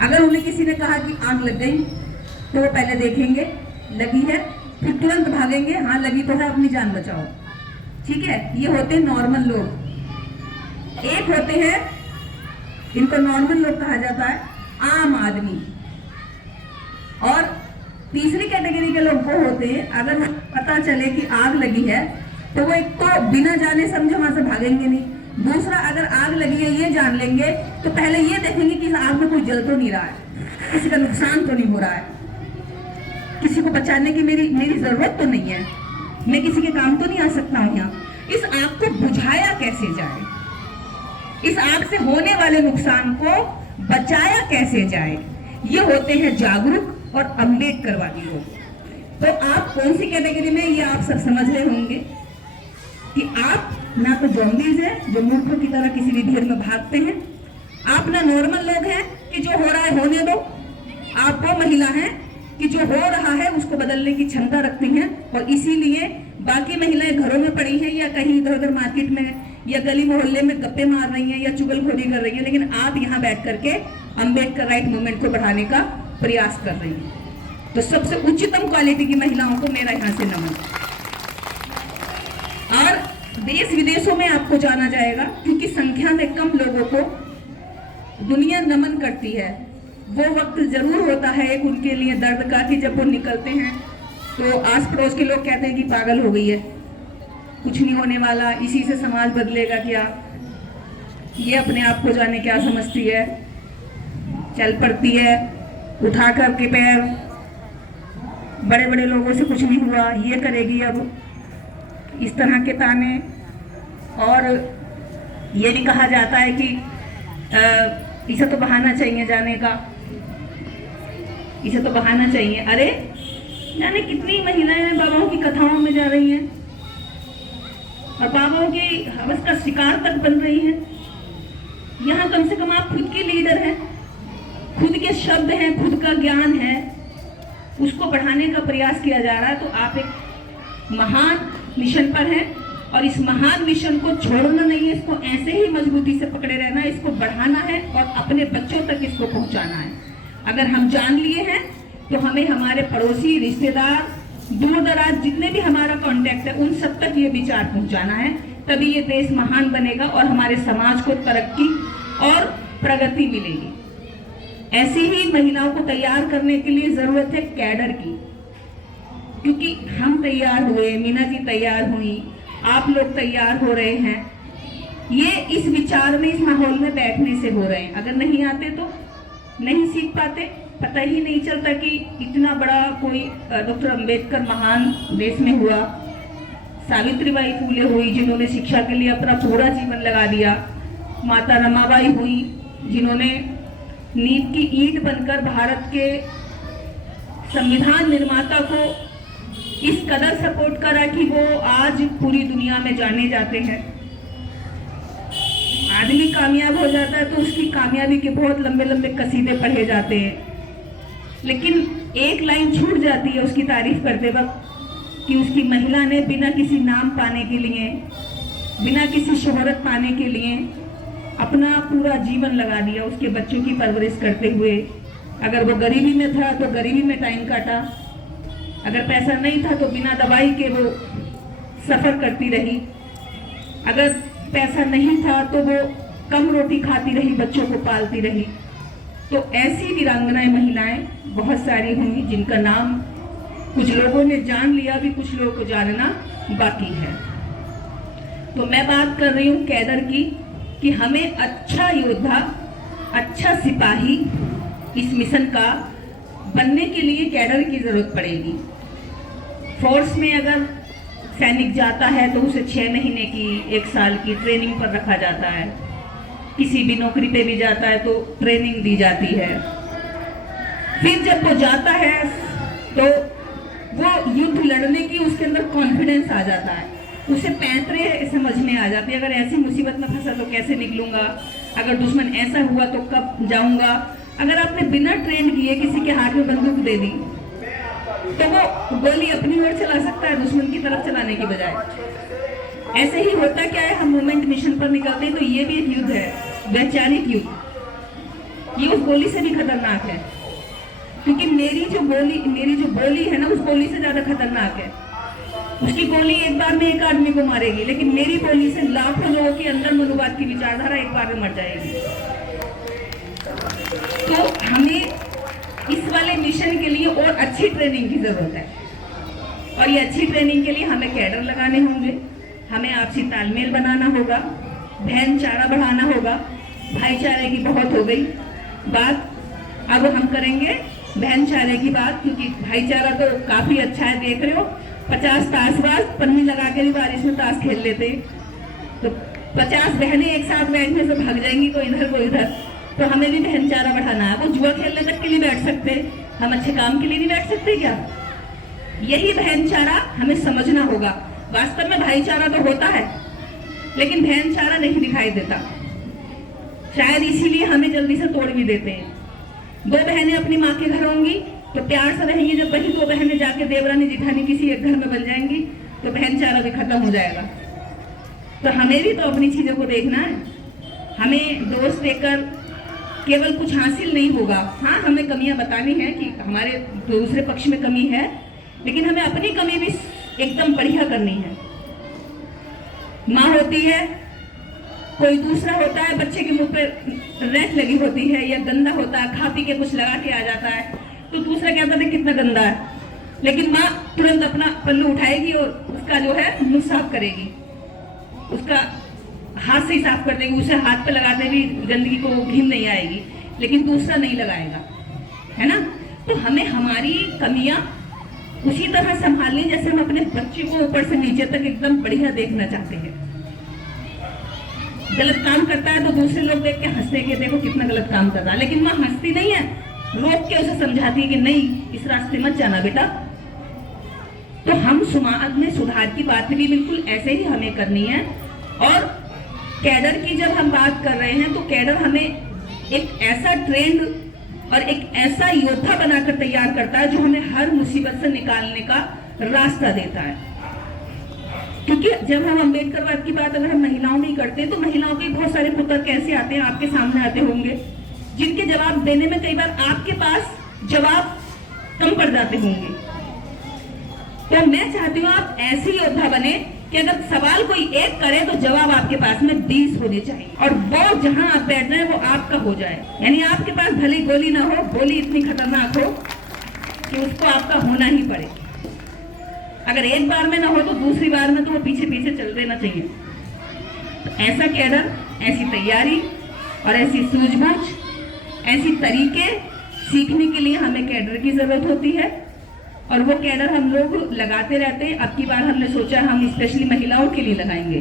अगर उन्हें किसी ने कहा कि आग लग गई तो वो पहले देखेंगे लगी है, फिर तुरंत भागेंगे, हाँ लगी तो है, अपनी जान बचाओ। ठीक है, ये होते हैं नॉर्मल लोग। एक होते हैं, इनको नॉर्मल लोग कहा जाता है, आम आदमी। और तीसरी कैटेगरी के लोग वो होते हैं, अगर पता चले कि आग लगी है तो वो एक तो बिना जाने समझे वहां से भागेंगे नहीं, दूसरा अगर आग लगी है ये जान लेंगे तो पहले ये देखेंगे कि इस आग में कोई जल तो नहीं रहा है, किसी का नुकसान तो नहीं हो रहा है, किसी को बचाने की मेरी जरूरत तो नहीं है, मैं किसी के काम तो नहीं आ सकता हूँ यहाँ। इस आग को बुझाया कैसे जाए, इस आग से होने वाले नुकसान को बचाया कैसे जाए, ये होते हैं जागरूक और अम्बेडकरवादी लोग। तो आप कौन सी कैटेगरी में, ये आप सब समझ रहे होंगे कि आप ना तो जॉम्बीज है जो मूर्खों की तरह किसी भी भीड़ में भागते हैं, आप ना नॉर्मल लोग हैं कि जो हो रहा है होने दो, आप वो महिला हैं कि जो हो रहा है उसको बदलने की क्षमता रखती हैं, और इसीलिए बाकी महिलाएं घरों में पड़ी हैं या कहीं इधर उधर मार्केट में या गली मोहल्ले में गप्पे मार रही हैं या चुगलखोरी कर रही हैं, लेकिन आप यहाँ बैठ करके अम्बेडकर राइट मूवमेंट को बढ़ाने का प्रयास कर रही हैं। तो सबसे उच्चतम क्वालिटी की महिलाओं को मेरा यहाँ से नमन। और देश विदेशों में आपको जाना जाएगा, क्योंकि संख्या में कम लोगों को दुनिया नमन करती है। वो वक्त जरूर होता है एक उनके लिए दर्द का कि जब वो निकलते हैं तो आस पड़ोस के लोग कहते हैं कि पागल हो गई है, कुछ नहीं होने वाला, इसी से समाज बदलेगा क्या, ये अपने आप को जाने क्या समझती है, चल पड़ती है उठा करके पैर, बड़े बड़े लोगों से कुछ नहीं हुआ, ये करेगी अब, इस तरह के ताने। और ये भी कहा जाता है कि इसे तो बहाना चाहिए जाने का, इसे तो बहाना चाहिए। अरे जाने कितनी महिलाएं बाबाओं की कथाओं में जा रही हैं और बाबाओं की हवस का शिकार तक बन रही हैं। यहाँ कम से कम आप खुद के लीडर हैं, खुद के शब्द हैं, खुद का ज्ञान है, उसको बढ़ाने का प्रयास किया जा रहा है। तो आप एक महान मिशन पर हैं और इस महान मिशन को छोड़ना नहीं है, इसको ऐसे ही मजबूती से पकड़े रहना है, इसको बढ़ाना है और अपने बच्चों तक इसको पहुंचाना है। अगर हम जान लिए हैं तो हमें हमारे पड़ोसी, रिश्तेदार, दूर दराज जितने भी हमारा कांटेक्ट है उन सब तक ये विचार पहुंचाना है, तभी ये देश महान बनेगा और हमारे समाज को तरक्की और प्रगति मिलेगी। ऐसी ही महिलाओं को तैयार करने के लिए जरूरत है कैडर की, क्योंकि हम तैयार हुए, मीना जी तैयार हुई, आप लोग तैयार हो रहे हैं, ये इस विचार में, इस माहौल में बैठने से हो रहे हैं। अगर नहीं आते तो नहीं सीख पाते, पता ही नहीं चलता कि इतना बड़ा कोई डॉक्टर अंबेडकर महान देश में हुआ, सावित्रीबाई फूले हुई जिन्होंने शिक्षा के लिए अपना पूरा जीवन लगा दिया, माता रमाबाई हुई जिन्होंने नींव की ईंट बनकर भारत के संविधान निर्माता को इस कदर सपोर्ट करा कि वो आज पूरी दुनिया में जाने जाते हैं। आदमी कामयाब हो जाता है तो उसकी कामयाबी के बहुत लंबे लंबे कसीदे पढ़े जाते हैं, लेकिन एक लाइन छूट जाती है उसकी तारीफ करते वक्त कि उसकी महिला ने बिना किसी नाम पाने के लिए, बिना किसी शोहरत पाने के लिए अपना पूरा जीवन लगा दिया उसके बच्चों की परवरिश करते हुए। अगर वो गरीबी में था तो गरीबी में टाइम काटा, अगर पैसा नहीं था तो बिना दवाई के वो सफ़र करती रही, अगर पैसा नहीं था तो वो कम रोटी खाती रही, बच्चों को पालती रही। तो ऐसी वीरांगनाएं महिलाएं बहुत सारी होंगी जिनका नाम कुछ लोगों ने जान लिया, भी कुछ लोगों को जानना बाकी है। तो मैं बात कर रही हूँ कैडर की, कि हमें अच्छा योद्धा, अच्छा सिपाही इस मिशन का बनने के लिए कैडर की जरूरत पड़ेगी। फोर्स में अगर सैनिक जाता है तो उसे 6 महीने की, 1 साल की ट्रेनिंग पर रखा जाता है, किसी भी नौकरी पे भी जाता है तो ट्रेनिंग दी जाती है। फिर जब वो जाता है तो वो युद्ध लड़ने की उसके अंदर कॉन्फिडेंस आ जाता है, उसे पैंतरे समझ में आ जाती है, अगर ऐसी मुसीबत में फंसा तो कैसे निकलूंगा, अगर दुश्मन ऐसा हुआ तो कब जाऊंगा। अगर आपने बिना ट्रेन किए किसी के हाथ में बंदूक दे दी तो वो गोली अपनी ओर चला सकता है दुश्मन की तरफ चलाने की बजाय। ऐसे ही होता क्या है, हम मूवमेंट मिशन पर निकलते हैं तो ये भी एक युद्ध है, वैचारिक युद्ध। ये उस गोली से भी खतरनाक है, क्योंकि मेरी जो बोली है ना, उस गोली से ज्यादा खतरनाक है। उसकी गोली एक बार में एक आदमी को मारेगी, लेकिन मेरी गोली से लाखों लोगों के अंदर मनुवाद की विचारधारा एक बार में मर जाएगी। तो हमें इस वाले मिशन के लिए और अच्छी ट्रेनिंग की जरूरत है, और ये अच्छी ट्रेनिंग के लिए हमें कैडर लगाने होंगे, हमें आपसी तालमेल बनाना होगा, भाईचारा बढ़ाना होगा। भाईचारे की बहुत हो गई बात, अब हम करेंगे भाईचारे की बात, क्योंकि भाईचारा तो काफी अच्छा है। देख रहे हो 50 ताशबाज पन्नी लगा के भी बारिश में ताश खेल लेते, तो 50 बहनें एक साथ बैठने से भाग जाएंगी, कोई इधर कोई इधर। तो हमें भी भाईचारा बढ़ाना है। वो जुआ खेलने तक के लिए बैठ सकते, हम अच्छे काम के लिए नहीं बैठ सकते क्या? यही भाईचारा हमें समझना होगा। वास्तव में भाईचारा तो होता है, लेकिन भाईचारा नहीं दिखाई देता, शायद इसीलिए हमें जल्दी से तोड़ भी देते हैं। 2 बहनें अपनी माँ के घर होंगी तो प्यार से रहेंगी, जब वही 2 बहनें जाके देवरानी जिठानी किसी एक घर में बन जाएंगी तो भाईचारा भी खत्म हो जाएगा। तो हमें भी तो अपनी चीजों को देखना है। हमें दोस्त देकर केवल कुछ हासिल नहीं होगा। हाँ, हमें कमियां बतानी है कि हमारे दूसरे पक्ष में कमी है, लेकिन हमें अपनी कमी भी एकदम बढ़िया करनी है। माँ होती है, कोई दूसरा होता है, बच्चे के मुंह पे रेत लगी होती है या गंदा होता है, खा पी के कुछ लगा के आ जाता है, तो दूसरा कहता है कितना गंदा है, लेकिन माँ तुरंत अपना पल्लू उठाएगी और उसका जो है मुंह साफ करेगी, उसका हाथ से ही साफ कर देगी, उसे हाथ पे लगाते भी गंदगी को घिन नहीं आएगी, लेकिन दूसरा नहीं लगाएगा, है ना। तो हमें हमारी कमियां उसी तरह संभालनी जैसे हम अपने बच्चे को ऊपर से नीचे तक एकदम बढ़िया देखना चाहते हैं। गलत काम करता है तो दूसरे लोग देख के हंसते कि देखो कितना गलत काम कर रहा है, लेकिन माँ हंसती नहीं है, रोक के उसे समझाती है कि नहीं, इस रास्ते मत जाना बेटा। तो हम समाज में सुधार की बात भी बिल्कुल ऐसे ही हमें करनी है। और कैडर की जब हम बात कर रहे हैं तो कैडर हमें एक ऐसा ट्रेंड और एक ऐसा योद्धा बनाकर तैयार करता है जो हमें हर मुसीबत से निकालने का रास्ता देता है। क्योंकि जब हम अम्बेडकरवाद की बात अगर हम महिलाओं में ही करते हैं तो महिलाओं के बहुत सारे पुत्र कैसे आते हैं, आपके सामने आते होंगे, जिनके जवाब देने में कई बार आपके पास जवाब कम पड़ जाते होंगे। तो मैं चाहती हूँ आप ऐसे योद्धा बने कि अगर सवाल कोई एक करे तो जवाब आपके पास में 20 होने चाहिए, और वो जहां आप बैठ रहे हैं वो आपका हो जाए। यानी आपके पास भले गोली ना हो, गोली इतनी खतरनाक हो कि उसको आपका होना ही पड़े। अगर एक बार में ना हो तो दूसरी बार में तो वो पीछे पीछे चल देना चाहिए। तो ऐसा कैडर, ऐसी तैयारी और ऐसी सूझबूझ, ऐसी तरीके सीखने के लिए हमें कैडर की जरूरत होती है, और वो कैडर हम लोग लगाते रहते हैं। अब की बार हमने सोचा हम स्पेशली महिलाओं के लिए लगाएंगे।